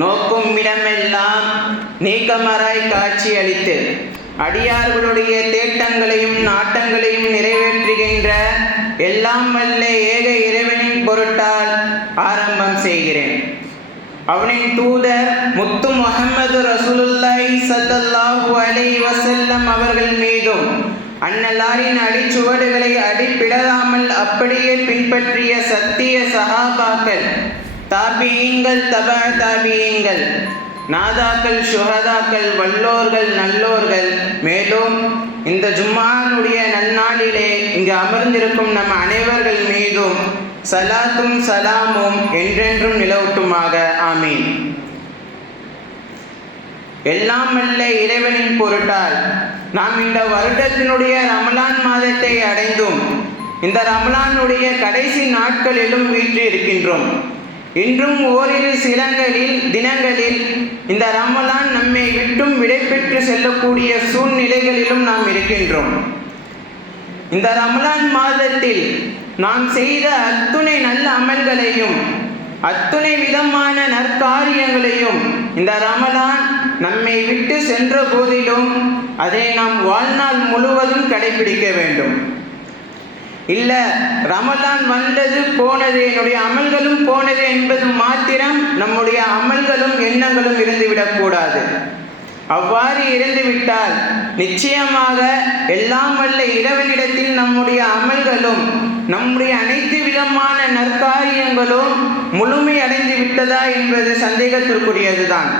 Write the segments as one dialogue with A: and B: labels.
A: நோக்கும் இடமெல்லாம் நீக்கமராய் காட்சி அளித்து அடியார்களுடைய தேட்டங்களையும் நாட்டங்களையும் நிறைவேற்றுகின்ற எல்லாம் வல்ல ஏக இறைவனின் பொருட்டால் ஆரம்பம் செய்கிறேன். அவனின் தூதர் முத்து முகமது ரசூலுல்லாய் ஸல்லல்லாஹு அலை வசல்லம் அவர்கள் மீதும் அன்னலாரின் அடிச்சுவடுகளை அடிப்பிடலாமல் அப்படியே பின்பற்றிய சத்திய சகாபாக்கள் தாபியீன்கள் தப தாபியீன்கள் நாதாக்கள் சுகதாக்கள் வல்லோர்கள் நல்லோர்கள் மேலும் இந்த ஜும்மானுடைய நன்னாளிலே இங்கு அமர்ந்திருக்கும் நம் அனைவர்கள் மீதும் சலாத்தும் சலாமும் என்றென்றும் நிலவட்டுமாக. ஆமீன். எல்லாம் அல்ல இறைவனின் பொருட்டால் நாம் இந்த வருடத்தினுடைய ரமலான் மாதத்தை அடைந்தும் இந்த ரமலானுடைய கடைசி நாட்களிலும் வீற்று இருக்கின்றோம் இன்றும் ஓரிரு சிலங்களில் தினங்களில் இந்த ரமலான் நம்மை விட்டும் விடைபெற்று செல்லக்கூடிய சூழ்நிலைகளிலும் நாம் இருக்கின்றோம். இந்த ரமலான் மாதத்தில் நாம் செய்த அத்துணை நல்ல அமல்களையும் அத்துணை விதமான நற்காரியங்களையும் இந்த ரமலான் நம்மை விட்டு சென்ற போதிலும் அதை நாம் வாழ்நாள் முழுவதும் கடைபிடிக்க வேண்டும். இல்லை ரமதான் வந்தது போனது என்னுடைய அமல்களும் போனது என்பது மாத்திரம் நம்முடைய அமல்களும் எண்ணங்களும் இருந்துவிடக்கூடாது அவ்வாறு இருந்துவிட்டால் நிச்சயமாக எல்லாம் வல்ல இறைவனிடத்தில் நம்முடைய அமல்களும் நம்முடைய அனைத்து விதமான நற்காரியங்களும் முழுமை அடைந்து விட்டதா என்பது சந்தேகத்திற்குரியதுதான்.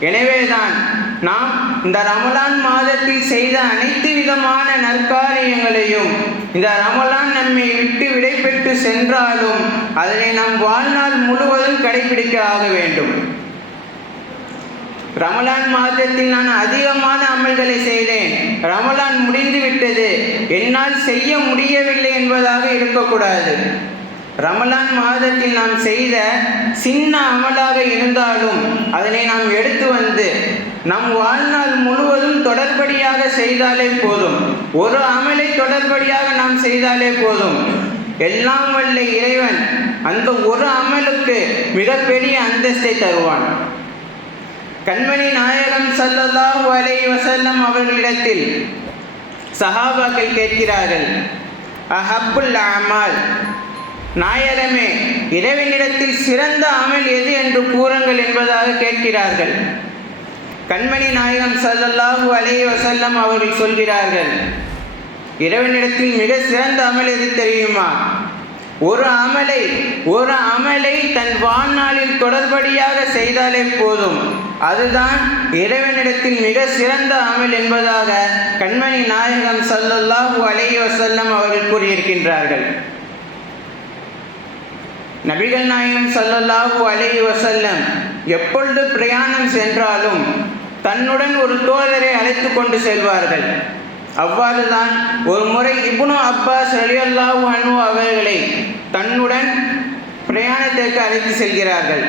A: எனவேதான் நாம் இந்த ரமலான் மாதத்தில் செய்த அனைத்து விதமான நற்காரியங்களையும் இந்த ரமலான் நம்மை விட்டு விடைபெற்று சென்றாலும் அதனை நம் வாழ்நாள் முழுவதும் கடைபிடிக்க ஆக வேண்டும். ரமலான் மாதத்தில் நான் அதிகமான அமல்களை செய்தேன். ரமலான் முடிந்து விட்டது. என்னால் செய்ய முடியவில்லை என்பதாக இருக்கக்கூடாது. ரமலான் மாதத்தில் நாம் செய்த சின்ன அமலாக இருந்தாலும் அதனை நாம் எடுத்து வந்து நம் வாழ்நாள் முழுவதும் தொடர்படியாக செய்தாலே போதும். ஒரு அமலை தொடர்படியாக நாம் செய்தாலே போதும். எல்லாம் வல்ல இறைவன் அந்த ஒரு அமலுக்கு மிகப்பெரிய அந்தஸ்தை தருவான். கண்மணி நாயகம் சல்லல்லாஹு அலை வசல்லம் அவர்களிடத்தில் சஹாபாக்கள் கேட்கிறார்கள் அஹப்புல் அமால் நாயகமே இறைவனிடத்தில் சிறந்த அமல் எது? என்று கூறுங்கள் என்பதாக கேட்கிறார்கள். கண்மணி நாயகம் சல்லல்லாஹு அலே வசல்லம் அவர்கள் சொல்கிறார்கள் இறைவனிடத்தில் மிக சிறந்த அமல் எது தெரியுமா? ஒரு அமலை ஒரு அமலை தன் வாழ்நாளில் தொடர்படியாக செய்தாலே போதும். அதுதான் இறைவனிடத்தில் மிக சிறந்த அமல் என்பதாக கண்மணி நாயகம் சல்லல்லாஹு அலைஹி வசல்லம் அவர்கள் கூறியிருக்கின்றார்கள். நபிகள் நாயகம் சல்லல்லாஹு அலைஹி வசல்லம் எப்பொழுது பிரயாணம் சென்றாலும் தன்னுடன் ஒரு தோழரை அழைத்து கொண்டு செல்வார்கள். அவ்வாறு தான் ஒரு முறை இபுனு அப்பாஸ் ரலியல்லாஹு அனு அவர்களை தன்னுடன் பிரயாணத்திற்கு அழைத்து செல்கிறார்கள்.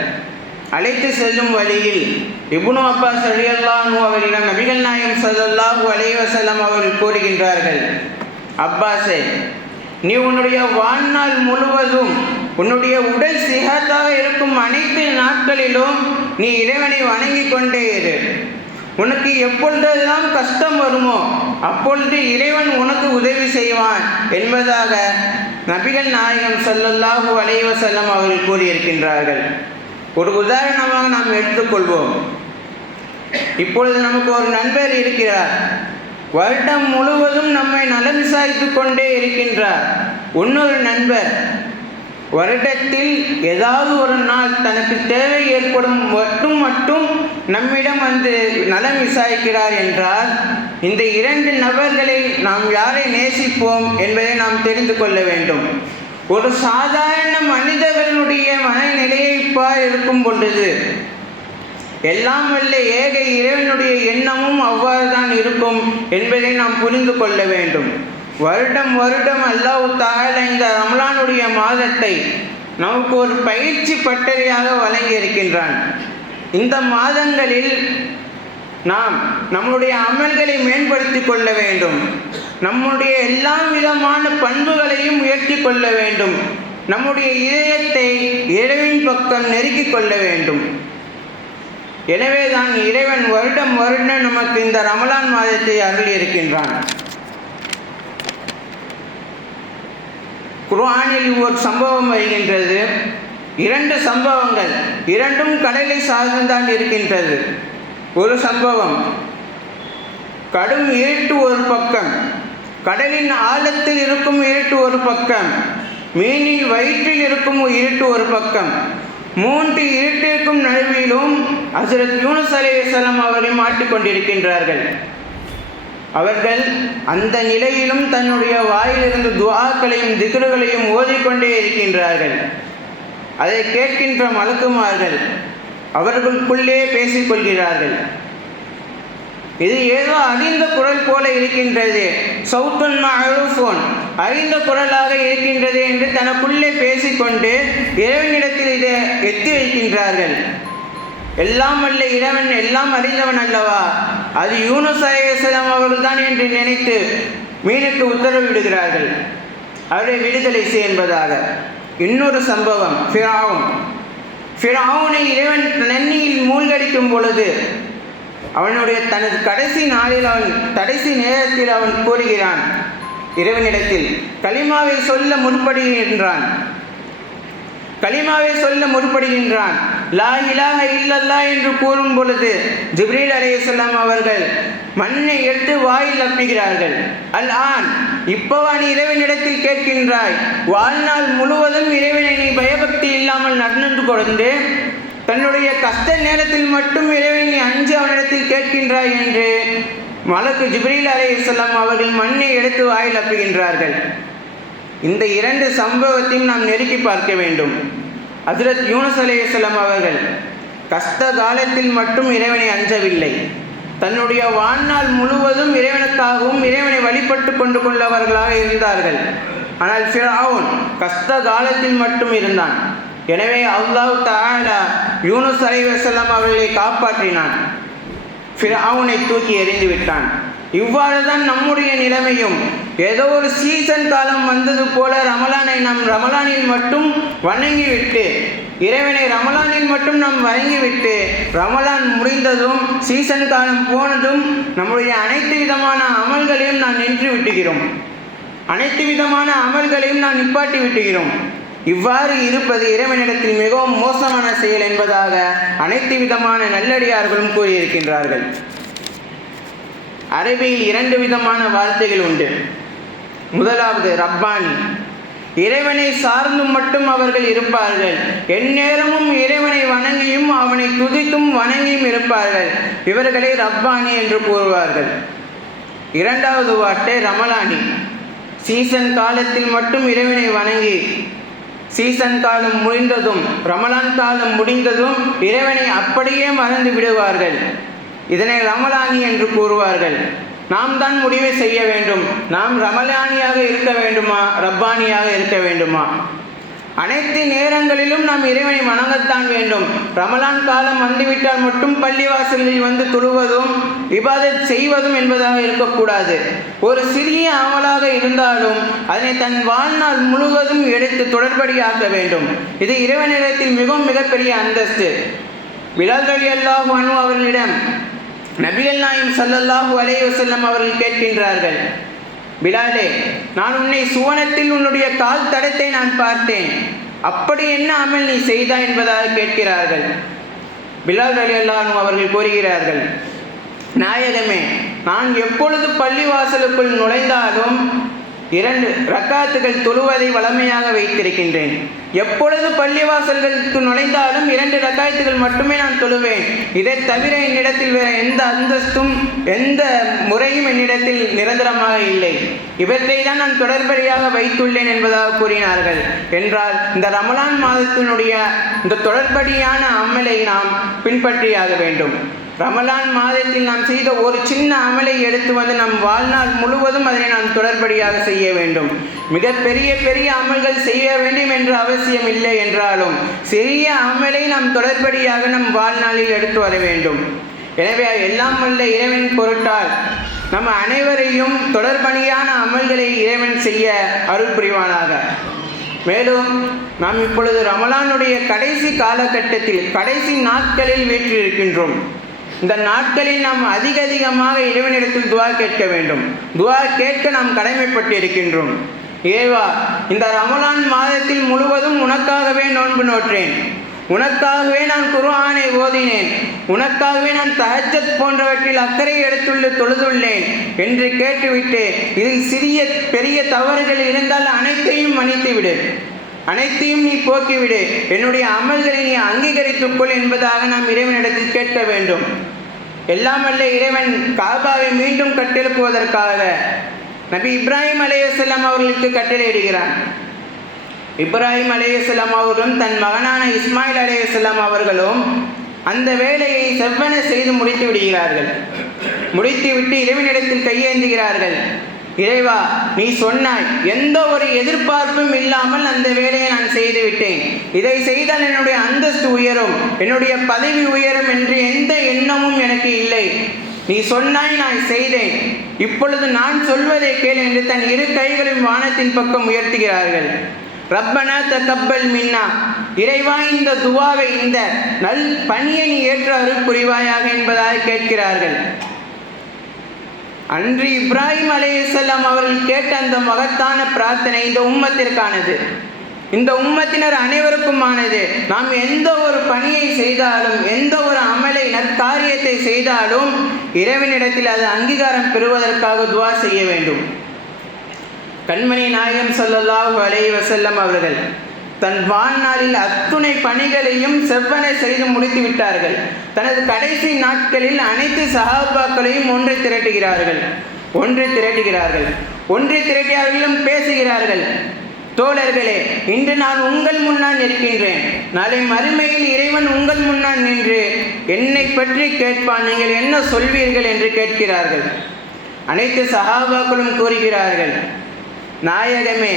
A: அழைத்து செல்லும் வழியில் இபுனு அப்பாஸ் ரலியல்லாஹு அவர்களிடம் நபிகள் நாயம் ஸல்லல்லாஹு அலைவசல்லம் அவர்கள் கூறுகின்றார்கள் அப்பாஸே நீ உன்னுடைய வாழ்நாள் முழுவதும் உன்னுடைய உடல் சிகத்தாக இருக்கும் அனைத்து நாட்களிலும் நீ இறைவனை வணங்கி கொண்டே இரு. உனக்கு எப்பொழுதெல்லாம் கஷ்டம் வருமோ அப்பொழுது இறைவன் உனக்கு உதவி செய்வான் என்பதாக நபிகள் நாயகம் சல்லல்லாஹு அலைஹி செல்லம் அவர்கள் கூறியிருக்கின்றார்கள். ஒரு உதாரணமாக நாம் எடுத்துக்கொள்வோம். இப்பொழுது நமக்கு ஒரு நண்பர் இருக்கிறார். வருடம் முழுவதும் நம்மை நலம் விசாரித்து கொண்டே இருக்கின்றார். இன்னொரு நண்பர் வருடத்தில் ஏதாவது ஒரு நாள் தனக்கு தேவை ஏற்படும் மட்டும் மட்டும் நம்மிடம் வந்து நலம் விசாரிக்கிறார் என்றால் இந்த இரண்டு நபர்களை நாம் யாரை நேசிப்போம் என்பதை நாம் தெரிந்து கொள்ள வேண்டும். ஒரு சாதாரண மனிதர்களுடைய மனநிலையை பார் இருக்கும் பொழுது எல்லாம் வல்ல ஏக இறைவனுடைய எண்ணமும் அவ்வாறு தான் இருக்கும் என்பதை நாம் புரிந்து கொள்ள வேண்டும். வருடம் வருடம் அல்லாஹு தாழ இந்த ரமலானுடைய மாதத்தை நமக்கு ஒரு பயிற்சி பட்டறையாக வழங்கி இருக்கின்றான் இந்த மாதங்களில் நாம் நம்முடைய அமல்களை மேம்படுத்தி கொள்ள வேண்டும். நம்முடைய எல்லா விதமான பண்புகளையும் உயர்த்தி கொள்ள வேண்டும். நம்முடைய இதயத்தை இறைவின் பக்கம் நெருக்கிக் கொள்ள வேண்டும். எனவே தான் இறைவன் வருடம் வருடம் நமக்கு இந்த ரமலான் மாதத்தை அருள் இருக்கின்றான் குர்ஆனில் ஒரு சம்பவம் வருகின்றது. இரண்டு சம்பவங்கள். இரண்டும் கடலை சார்ந்துதான் இருக்கின்றது. ஒரு சம்பவம். கடும் இருட்டு ஒரு பக்கம். கடலின் ஆழத்தில் இருக்கும் இருட்டு ஒரு பக்கம். மீனின் வயிற்றில் இருக்கும் இருட்டு ஒரு பக்கம். மூன்று இருட்டிற்கும் நடுவிலும் ஹசரத் யூனஸ் அலைஹிஸ்ஸலாம் அவர்கள் மாட்டிக்கொண்டிருக்கின்றார்கள் அவர்கள் அந்த நிலையிலும் தன்னுடைய வாயிலிருந்து துவாக்களையும் திக்ருகளையும் ஓதிக்கொண்டே இருக்கின்றார்கள். அதை கேட்கின்ற மலக்குமார்கள் அவர்களுக்குள்ளே பேசிக்கொள்கிறார்கள் இது ஏதோ அறிந்த குரல் போல இருக்கின்றது. சவுத்துன் மஅரூஃபுன். அறிந்த குரலாக இருக்கின்றது என்று தனக்குள்ளே பேசிக்கொண்டு இறைவனிடத்தில் இதை எத்தி வைக்கின்றார்கள். எல்லாம் அல்ல இறைவன் எல்லாம் அறிந்தவன் அல்லவா? அது யூனுஸ் அவர்கள் தான் என்று நினைத்து மீனுக்கு உத்தரவிடுகிறார்கள் அவரை விடுதலை செய் என்பதாக. இன்னொரு சம்பவம் ஃபிரவுன். ஃபிராவுனை இறைவன் நன்னியில் மூழ்கடிக்கும் பொழுது அவனுடைய தனது கடைசி நாளில் அவன் கடைசி நேரத்தில் அவன் கூறுகிறான் இறைவனிடத்தில் கலிமாவை சொல்ல முற்படுகின்றான் கலிமாவை சொல்ல முற்படுகின்றான். லா இலாக இல்லல்லா என்று கூறும் பொழுது ஜிப்ரீல் அலைஹிஸ்ஸலாம் அவர்கள் மண்ணை எடுத்து வாயில் அப்புகிறார்கள் அல் ஆன் இப்போவா நீ இறைவனிடத்தில் கேட்கின்றாய். வாழ்நாள் முழுவதும் இறைவனை நீ பயபக்தி இல்லாமல் நடந்து கொண்டு தன்னுடைய கஷ்ட நேரத்தில் மட்டும் இறைவனை நீ அஞ்சு அவனிடத்தில் கேட்கின்றாய் என்று மலக்கு ஜிப்ரீல் அலைஹிஸ்ஸலாம் அவர்கள் மண்ணை எடுத்து வாயில் அப்புகின்றார்கள். இந்த இரண்டு சம்பவத்தையும் நாம் நெருக்கி பார்க்க வேண்டும். ஹஜ்ரத் யூனஸ் அலைஹிஸ்ஸலாம் அவர்கள் கஷ்ட காலத்தில் மட்டும் இறைவனை அஞ்சவில்லை. தன்னுடைய வாழ்நாள் முழுவதும் இறைவனுக்காகவும் இறைவனை வழிபட்டு கொண்டு கொண்டவர்களாக இருந்தார்கள். ஆனால் ஃபிரவுன் கஷ்ட காலத்தில் மட்டும் இருந்தான். எனவே அல்லாஹ் தாலா யூனுஸ் அலைவசல்லாம் அவர்களை காப்பாற்றினான். ஃபிரவுனை தூக்கி எறிந்து விட்டான். இவ்வாறு தான் நம்முடைய நிலைமையும். ஏதோ ஒரு சீசன் காலம் வந்தது போல ரமலானை நாம் ரமலானில் மட்டும் வணங்கிவிட்டு இறைவனை ரமலானில் மட்டும் நாம் வணங்கிவிட்டு ரமலான் முடிந்ததும் சீசன் காலம் போனதும் நம்முடைய அனைத்து விதமான அமல்களையும் நாம் நின்று விட்டுகிறோம். அனைத்து விதமான அமல்களையும் நாம் நிப்பாட்டி விட்டுகிறோம். இவ்வாறு இருப்பது இறைவனிடத்தில் மிகவும் மோசமான செயல் என்பதாக அனைத்து விதமான நல்லடியார்களும் கூறியிருக்கின்றார்கள். அரபியில் இரண்டு விதமான வார்த்தைகள் உண்டு. முதலாவது ரப்பானி. இறைவனை சார்ந்தும் மட்டும் அவர்கள் இருப்பார்கள். எந்நேரமும் இறைவனை வணங்கியும் அவனை துதித்தும் வணங்கியும் இருப்பார்கள். இவர்களை ரப்பானி என்று கூறுவார்கள். இரண்டாவது வார்த்தை ரமலானி. சீசன் காலத்தில் மட்டும் இறைவனை வணங்கி சீசன் காலம் முடிந்ததும் ரமலான் காலம் முடிந்ததும் இறைவனை அப்படியே மறந்து விடுவார்கள். இதனை ரமலானி என்று கூறுவார்கள். நாம் தான் முடிவை செய்ய வேண்டும். நாம் ரமலானியாக இருக்க வேண்டுமா? ரப்பானியாக இருக்க வேண்டுமா? அனைத்து நேரங்களிலும் நாம் இறைவனை வணங்கத்தான் வேண்டும். ரமலான் காலம் வந்துவிட்டால் மட்டும் பள்ளிவாசலில் வந்து தொழுவதும் விவாதம் செய்வதும் என்பதாக இருக்கக்கூடாது. ஒரு சிறிய அமலாக இருந்தாலும் அதனை தன் வாழ்நாள் முழுவதும் எடுத்து தொடர்படியாக்க வேண்டும். இது இறைவனிடத்தில் மிகவும் மிகப்பெரிய அந்தஸ்து. பிலால் அலி அல்லாஹ் அவர்களிடம் நபிகள் நாயும் சல்லல்லாஹூ அலைஹி அவர்கள் கேட்கின்றார்கள் பிலாலே நான் உன்னை சுவனத்தில் உன்னுடைய கால் தடத்தை நான் பார்த்தேன். அப்படி என்ன அமல் நீ செய்தா என்பதாக கேட்கிறார்கள். பிலால் அலி அவர்கள் கூறுகிறார்கள் நாயகமே நான் எப்பொழுது பள்ளிவாசலுக்குள் நுழைந்தாலும் இரண்டு ரக்காத்துகள் தொழுவதை வளமையாக வைத்திருக்கின்றேன். எப்பொழுது பள்ளிவாசல்களுக்கு நுழைந்தாலும் இரண்டு ரக்காயத்துகள் மட்டுமே நான் தொழுவேன். இதை தவிர என்னிடத்தில் வேற எந்த அந்தஸ்தும் எந்த முறையும் என்னிடத்தில் நிரந்தரமாக இல்லை. இவற்றை தான் நான் தொடர்படியாக வைத்துள்ளேன் என்பதாக கூறினார்கள். என்றால் இந்த ரமலான் மாதத்தினுடைய இந்த தொடர்படியான அமலை நாம் பின்பற்றியாக வேண்டும். ரமலான் மாதத்தில் நாம் செய்த ஒரு சின்ன அமலை எடுத்து வந்து நம் வாழ்நாள் முழுவதும் அதனை நாம் தொடர்படியாக செய்ய வேண்டும். மிக பெரிய பெரிய அமல்கள் செய்ய வேண்டும் என்ற அவசியம் இல்லை என்றாலும் சிறிய அமலை நாம் தொடர்படியாக நம் வாழ்நாளில் எடுத்து வர வேண்டும். எனவே எல்லாம் வல்ல இறைவன் பொருட்டால் நம்ம அனைவரையும் தொடர்பணியான அமல்களை இறைவன் செய்ய அருள் புரிவானாக. மேலும் நாம் இப்பொழுது ரமலானுடைய கடைசி காலகட்டத்தில் கடைசி நாட்களில் வீற்றிருக்கின்றோம். இந்த நாட்களில் நாம் அதிக அதிகமாக இறைவனிடத்தில் துவா கேட்க வேண்டும். துவா கேட்க நாம் கடமைப்பட்டு இருக்கின்றோம் ஏவா இந்த ரமலான் மாதத்தில் முழுவதும் உனக்காகவே நோன்பு நோற்றேன். உனக்காகவே நான் குர்ஆனை ஓதினேன். உனக்காகவே நான் தஹஜத் போன்றவற்றில் அக்கறை எடுத்துள்ள தொழுதுள்ளேன் என்று கேட்டுவிட்டு இதில் சிறிய பெரிய தவறுகள் இருந்தால் அனைத்தையும் மன்னித்துவிடு. அனைத்தையும் நீ போக்கிவிடு. என்னுடைய அமல்களை நீ அங்கீகரித்துக்கொள் என்பதாக நாம் இறைவனிடத்தில் கேட்க வேண்டும். எல்லாம் வல்ல இறைவன் காபாவை மீண்டும் கட்டெழுப்புவதற்காக நபி இப்ராஹிம் அலையுசல்லாம் அவர்களுக்கு கட்டளையிடுகிறான். இப்ராஹிம் அலையுசல்லாம் அவர்களும் தன் மகனான இஸ்மாயில் அலையுசல்லாம் அவர்களும் அந்த வேலையை செவ்வன செய்து முடித்து விடுகிறார்கள். முடித்துவிட்டு இறைவனிடத்தில் கையேந்துகிறார்கள். இறைவா நீ சொன்னாய் எந்த ஒரு எதிர்பார்ப்பும் இல்லாமல் அந்த வேலையை நான் செய்து விட்டேன் இதை செய்தால் என்னுடைய அந்தஸ்து உயரும் என்னுடைய பதவி உயரும் என்று எந்த எண்ணமும் எனக்கு இல்லை. நீ சொன்னாய் நான் செய்தேன். இப்பொழுது நான் சொல்வதை கேள் என்று தன் இரு கைகளையும் வானத்தின் பக்கம் உயர்த்துகிறார்கள். ரப்பனா தக்கப்பல் மின்னா இறைவா இந்த துவாவை இந்த நல் பணியை நீ ஏற்று அருள் புரிவாயாக என்பதாக கேட்கிறார்கள். அன்று இப்ராஹிம் அலையுசல்லாம் அவர்கள் கேட்ட அந்த மகத்தான பிரார்த்தனை இந்த உம்மத்திற்கானது. இந்த உம்மத்தினர் அனைவருக்குமானது. நாம் எந்த ஒரு பணியை செய்தாலும் எந்த ஒரு அமலை நற்காரியத்தை செய்தாலும் இறைவனிடத்தில் அது அங்கீகாரம் பெறுவதற்காக துவா செய்ய வேண்டும். கண்மணி நாயகம் சொல்லல்லாஹு அலைஹி வசல்லம் அவர்கள் தன் வாழ்நாளில் அத்துணை பணிகளையும் செவ்வனை செய்து முடித்து விட்டார்கள். தனது கடைசி நாட்களில் அனைத்து சகாபாக்களையும் ஒன்றை திரட்டுகிறார்கள். ஒன்றை திரட்டுகிறார்கள். ஒன்றை திரட்டியவர்களும் பேசுகிறார்கள். தோழர்களே இன்று நான் உங்கள் முன்னால் நிற்கின்றேன். நாளை மறுமையில் இறைவன் உங்கள் முன்னால் நின்று என்னை பற்றி கேட்பான். நீங்கள் என்ன சொல்வீர்கள் என்று கேட்கிறார்கள். அனைத்து சகாபாக்களும் கூறுகிறார்கள். நாயகமே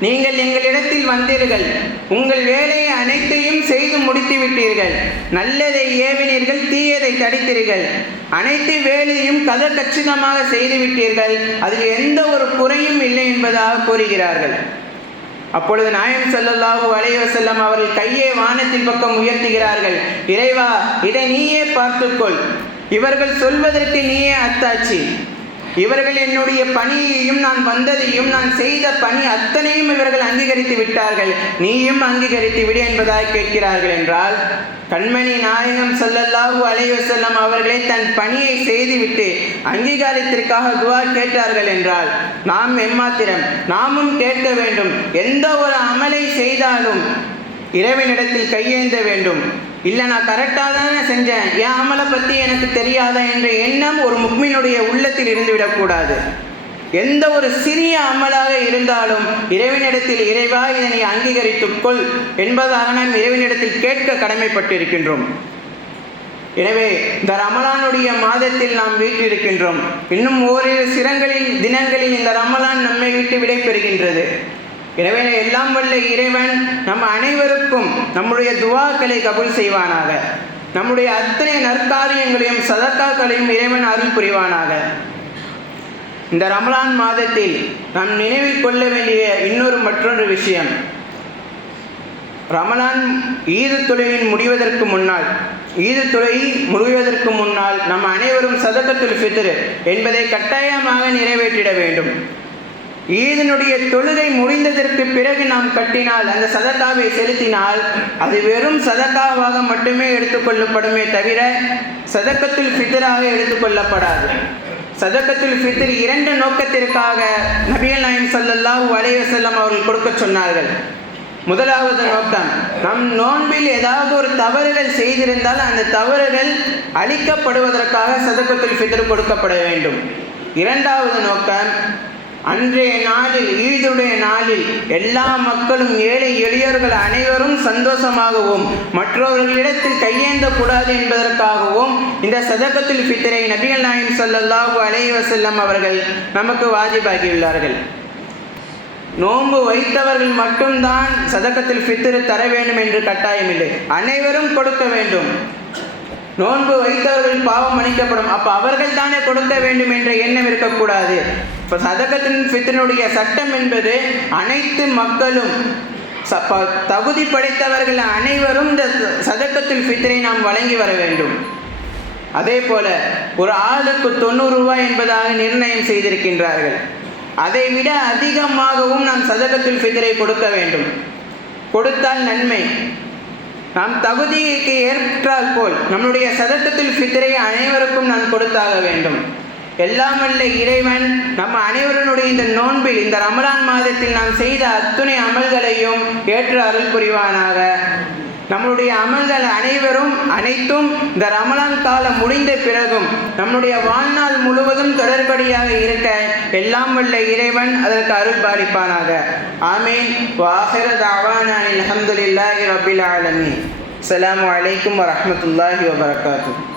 A: நீங்கள் எங்களிடத்தில் வந்தீர்கள். உங்கள் வேலையை அனைத்தையும் செய்து முடித்து விட்டீர்கள். நல்லதை ஏவினீர்கள் தீயதை தடித்தீர்கள். அனைத்து வேலையும் கத கச்சிதமாக செய்து விட்டீர்கள். அதில் எந்த ஒரு குறையும் இல்லை என்பதாக கூறுகிறார்கள். அப்பொழுது நாயம் ஸல்லல்லாஹு அலைஹி செல்லம் அவர்கள் கையை வானத்தின் பக்கம் உயர்த்துகிறார்கள். இறைவா இதை நீயே பார்த்துக்கொள். இவர்கள் சொல்வதற்கு நீயே அத்தாச்சி. இவர்கள் என்னுடைய பணியையும் நான் வந்ததையும் நான் செய்த பணி அத்தனையும் இவர்கள் அங்கீகரித்து விட்டார்கள். நீயும் அங்கீகரித்து விடு என்பதாக கேட்கிறார்கள் என்றால் கண்மணி நாயகம் ஸல்லல்லாஹு அலைவசல்லம் அவர்களே தன் பணியை செய்துவிட்டு அங்கீகாரத்திற்காக துவா கேட்டார்கள் என்றால் நாம் எம்மாத்திரம்? நாமும் கேட்க வேண்டும். எந்த ஒரு அமலை செய்தாலும் இரவினிடத்தில் கையேந்த வேண்டும். இல்லை நான் கரெக்டாக தானே செஞ்சேன். என் அமலை பற்றி எனக்கு தெரியாதா என்ற எண்ணம் ஒரு முக்மினுடைய உள்ளத்தில் இருந்துவிடக்கூடாது எந்த ஒரு சிறிய அமலாக இருந்தாலும் இறைவனிடத்தில் இறைவா இதனை அங்கீகரித்துக்கொள் என்பதாக நாம் இறைவனிடத்தில் கேட்க கடமைப்பட்டிருக்கின்றோம். எனவே இந்த ரமலானுடைய மாதத்தில் நாம் வீட்டிருக்கின்றோம் இன்னும் ஓரிரு சிறங்களில் தினங்களில் இந்த ரமலான் நம்மை விட்டு விடைபெறுகின்றது. எனவே எல்லாம் வல்ல இறைவன் நம் அனைவருக்கும் நம்முடைய துவாக்களை கபுல் செய்வானாக. நம்முடைய அத்தனை நற்காரியங்களையும் சதக்காக்களையும் இறைவன் அருள் புரிவானாக. இந்த ரமலான் மாதத்தில் நாம் நினைவில் கொள்ள வேண்டிய இன்னொரு மற்றொரு விஷயம். ரமலான் ஈது தொழுகையின் முடிவதற்கு முன்னால் ஈது தொழுகை முடிவதற்கு முன்னால் நம் அனைவரும் சதக்கத்துல் ஃபித்ரு என்பதை கட்டாயமாக நிறைவேற்றிட வேண்டும். ஈதனுடைய தொழுகை முடிந்ததற்கு பிறகு நாம் கட்டினால் அந்த சதக்காவை செலுத்தினால் அது வெறும் சதக்காவாக மட்டுமே எடுத்துக்கொள்ளப்படுமே தவிர சதக்கத்தில் ஃபித்தராக எடுத்துக்கொள்ளப்படாது சதக்கத்தில் ஃபித்தர் இரண்டு நோக்கத்திற்காக நபியல் நாயம் ஸல்லல்லாஹு அலைஹி வஸல்லம் அவர்கள் கொடுக்க சொன்னார்கள். முதலாவது நோக்கம் நம் நோன்பில் ஏதாவது ஒரு தவறுகள் செய்திருந்தால் அந்த தவறுகள் அழிக்கப்படுவதற்காக சதக்கத்தில் ஃபித்தர் கொடுக்கப்பட வேண்டும். இரண்டாவது நோக்கம் அன்றைய நாளில் ஈதுடைய நாளில் எல்லா மக்களும் ஏழை எளியவர்கள் அனைவரும் சந்தோஷமாகவும் மற்றவர்களிடத்தில் கையேந்தக்கூடாது என்பதற்காகவும் இந்த சதகத்தில் ஃபித்ரை நபிகள் நாயம் ஸல்லல்லாஹு அலைஹி அவர்கள் நமக்கு வாஜிபாகியுள்ளார்கள். நோன்பு வைத்தவர்கள் மட்டும்தான் சதக்கத்தில் ஃபித்ரு தர வேண்டும் என்று கட்டாயமில்லை. அனைவரும் கொடுக்க வேண்டும். நோன்பு வைத்தவர்கள் பாவம் மன்னிக்கப்படும். அப்போ அவர்கள் தானே கொடுக்க வேண்டும் என்ற எண்ணம் இருக்கக்கூடாது. இப்போ சதகத்தின் ஃபித்ரினுடைய சட்டம் என்பது அனைத்து மக்களும் ச- ப- தகுதி படைத்தவர்கள் அனைவரும் இந்த சதக்கத்தில் ஃபித்ரை நாம் வழங்கி வர வேண்டும். அதே போல ஒரு ஆளுக்கு தொண்ணூறு ரூபாய் என்பதாக நிர்ணயம் செய்திருக்கின்றார்கள். அதை விட அதிகமாகவும் நாம் சதகத்தில் ஃபித்ரை கொடுக்க வேண்டும். கொடுத்தால் நன்மை. நாம் தகுதிக்கு ஏற்றால் போல் நம்முடைய சதத்தத்தில் ஃபித்ரை அனைவருக்கும் நாம் கொடுத்தாக வேண்டும். எல்லாம் வல்ல இறைவன் நம்ம அனைவருடைய இந்த நோன்பில் இந்த ரமலான் மாதத்தில் நாம் செய்த அத்துணை அமல்களையும் ஏற்று அருள் புரிவானாக. நம்மளுடைய அமல்கள் அனைவரும் அனைத்தும் இந்த ரமலான் காலம் முடிந்த பிறகும் நம்முடைய வாழ்நாள் முழுவதும் தொடர்படியாக இருக்க எல்லாம் உள்ள இறைவன் அதற்கு அருள் பாலிப்பானாக. ஆமீன். வாஹிர தாவானா அல்ஹம்துலில்லாஹி ரபில் ஆலமீன். அஸ்ஸலாமு அலைக்கும் வரஹ்மத்துல்லாஹி வபரகாத்துஹு.